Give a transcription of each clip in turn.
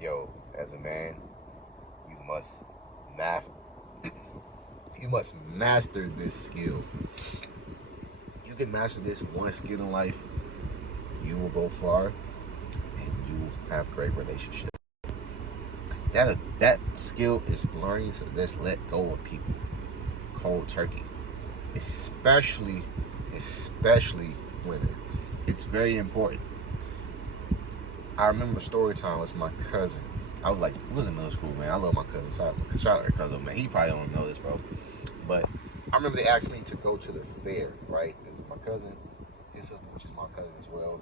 Yo, as a man, you must master you must master this skill. You can master this one skill in life, you will go far and you will have great relationships. That skill is learning to just let go of people. Cold turkey. Especially especially women. It's very important. I remember story time with my cousin. I was like, it was in middle school, man. I love my cousin. Shout out to cousin, man. He probably don't know this, bro. But I remember they asked me to go to the fair, right? It was my cousin, his sister, which is my cousin as well.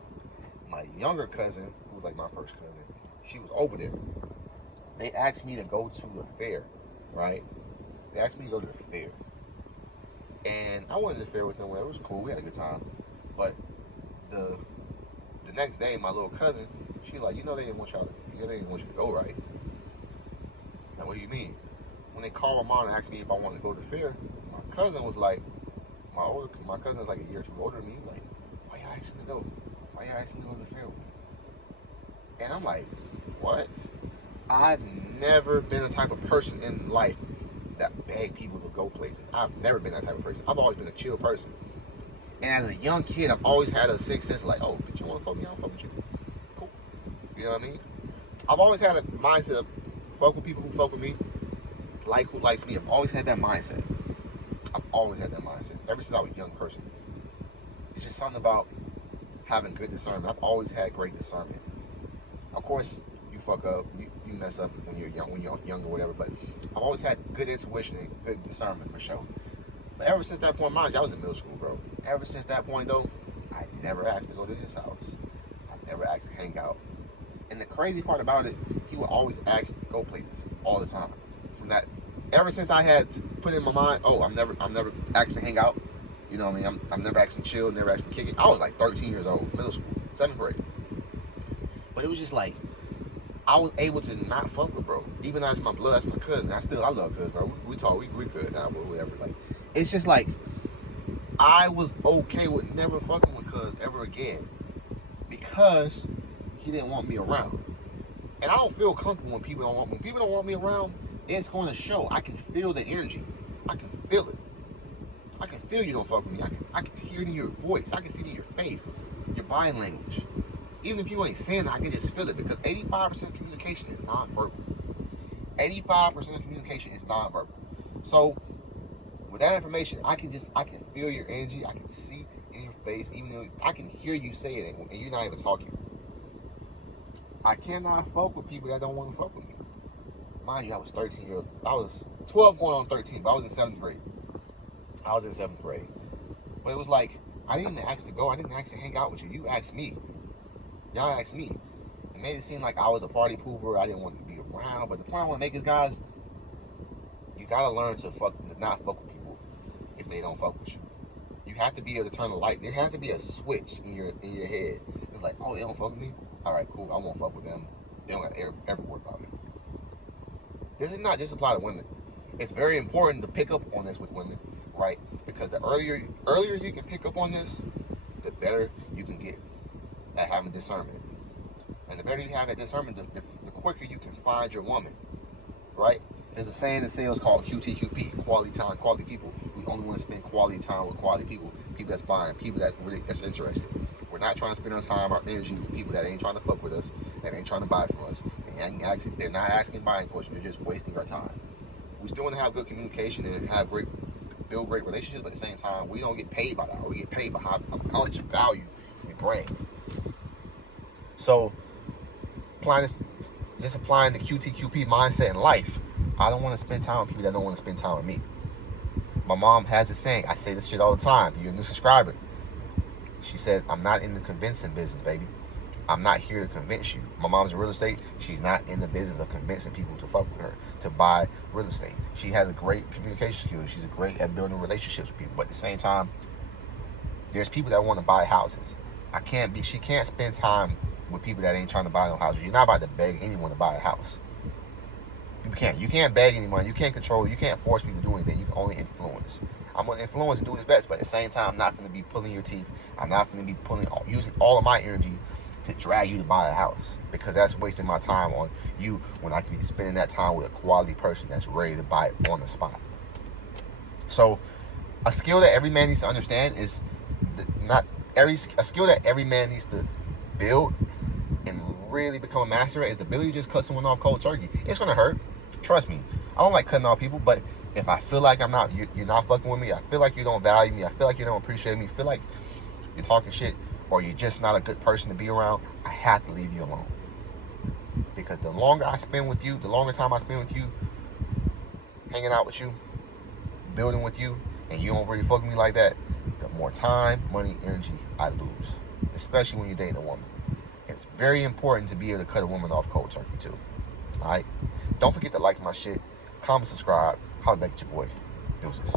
My younger cousin, who was like my first cousin, she was over there. They asked me to go to the fair, right? They asked me to go to the fair. And I went to the fair with them. It was cool. We had a good time. But the the next day, my little cousin, she like, they didn't want they didn't want you to go, right? Like, what do you mean? When they called my mom and asked me if I wanted to go to the fair, my cousin was like, my cousin is like a year or two older than me. He's like, why you asking to go? Why you asking to go to the fair with me? And I'm like, what? I've never been the type of person in life that beg people to go places. I've never been that type of person. I've always been a chill person. And as a young kid, I've always had a sixth sense like, oh, bitch, you want to fuck me? I'll fuck with you. Cool. You know what I mean? I've always had a mindset of fuck with people who fuck with me, like who likes me. I've always had that mindset. I've always had that mindset. Ever since I was a young person. It's just something about having good discernment. I've always had great discernment. Of course, you fuck up, you mess up when you're young or whatever, but I've always had good intuition and good discernment for sure. But ever since that point, mind you, I was in middle school, bro. Ever since that point, though, I never asked to go to his house. I never asked to hang out. And the crazy part about it, he would always ask me to go places all the time. From that, ever since I had put in my mind, oh, I'm never asked to hang out. You know what I mean? I'm never asked to chill, never asked to kick it. I was like 13 years old, middle school, 7th grade. But it was just like, I was able to not fuck with bro. Even though that's my blood, that's my cousin. I love cousin, bro. We talk, we good now, whatever. Like, it's just like, I was okay with never fucking with cuz ever again. Because he didn't want me around. And I don't feel comfortable when people don't want me around, it's going to show. I can feel the energy. I can feel it. I can feel you don't fuck with me. I can hear it in your voice. I can see it in your face, your body language. Even if you ain't saying it, I can just feel it because 85% of communication is non-verbal. 85% of communication is non-verbal. So with that information, I can feel your energy. I can see in your face, even though I can hear you say it and you're not even talking. I cannot fuck with people that don't want to fuck with me. Mind you, I was 13 years old. I was 12 going on 13, but I was in 7th grade. I was in 7th grade. But it was like, I didn't ask to go. I didn't ask to hang out with you. You asked me. Y'all asked me. It made it seem like I was a party pooper. I didn't want to be around. But the point I want to make is, guys, you got to learn to not fuck with people if they don't fuck with you. You have to be able to turn the light. There has to be a switch in your head. It's like, oh, they don't fuck with me? All right, cool. I won't fuck with them. They don't got to ever worry about me. This is not just apply to women. It's very important to pick up on this with women, right? Because the earlier you can pick up on this, the better you can get at having discernment. And the better you have at discernment, the quicker you can find your woman, right? There's a saying in sales called QTQP, quality time, quality people. We only want to spend quality time with quality people, people that's buying, people that's interested. We're not trying to spend our time, our energy with people that ain't trying to fuck with us, that ain't trying to buy from us. They're not asking buying questions. They're just wasting our time. We still want to have good communication and build great relationships, but at the same time, we don't get paid by that. We get paid by how much value we bring. So, applying the QTQP mindset in life. I don't want to spend time with people that don't want to spend time with me. My mom has a saying. I say this shit all the time. If you're a new subscriber, she says, I'm not in the convincing business, baby. I'm not here to convince you. My mom's in real estate. She's not in the business of convincing people to fuck with her, to buy real estate. She has a great communication skills. She's great at building relationships with people. But at the same time, there's people that want to buy houses. She can't spend time with people that ain't trying to buy no houses. You're not about to beg anyone to buy a house. You can't beg anyone. You can't control. You can't force people to do anything. You can only influence. I'm gonna influence and do his best, but at the same time, I'm not gonna be pulling your teeth. I'm not gonna be using all of my energy to drag you to buy a house, because that's wasting my time on you when I could be spending that time with a quality person that's ready to buy it on the spot. So a skill that every man needs to understand is a skill that every man needs to build and really become a master at is the ability to just cut someone off cold turkey. It's gonna hurt. Trust me. I don't like cutting off people, but if I feel like you're not fucking with me, I feel like you don't value me, I feel like you don't appreciate me, I feel like you're talking shit, or you're just not a good person to be around, I have to leave you alone. Because the longer I spend with you, the longer time I spend with you, hanging out with you, building with you, and you don't really fuck with me like that, the more time, money, energy I lose. Especially when you're dating a woman. It's very important to be able to cut a woman off cold turkey too. Alright? Don't forget to like my shit, comment, subscribe. Holla back at your boy. Deuces.